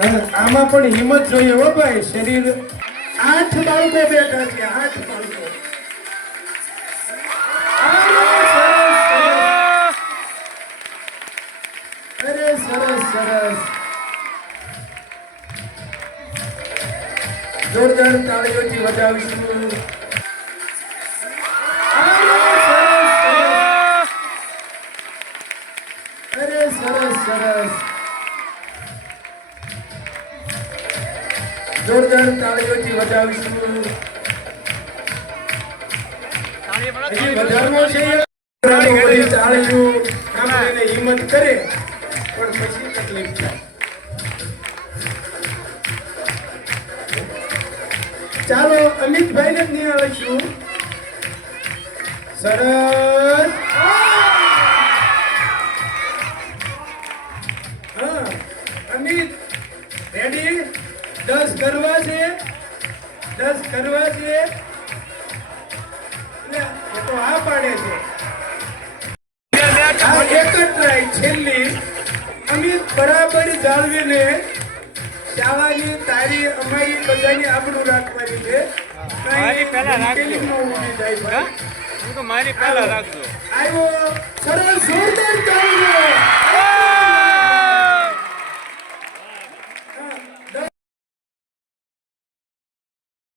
આમાં પણ હિંમત જોઈએ હો ભાઈ. શરીર 8 બાળકો બેઠા છે, 8 બાળકો. અરે સરસ સરસ. જોરદાર તાળીઓથી વધાવીશું. અરે સરસ સરસ. જોરદાર તાળીઓથી વધાવીશું. હજી વધારવો છે. બધી તાળીઓ સાંભળીને હિંમત કરે પણ પછી તકલીફ થાય. ચાલો અમિતભાઈને જ નિહાળીશું. સરસ. હા અમિત રેડી? 10 કરવા છે, 10 કરવા છે. એ તો આ પાડે છે. આ એક જ ટ્રાય છેલ્લી. અમિત બરાબર જાળવીને શાળાની તારી અમારી બધાની આબરૂ રાખવાની છે. મારી પહેલા રાખજો. જાય મારી પહેલા રાખજો. આવ્યો સરસ જોરદાર તાળીઓ.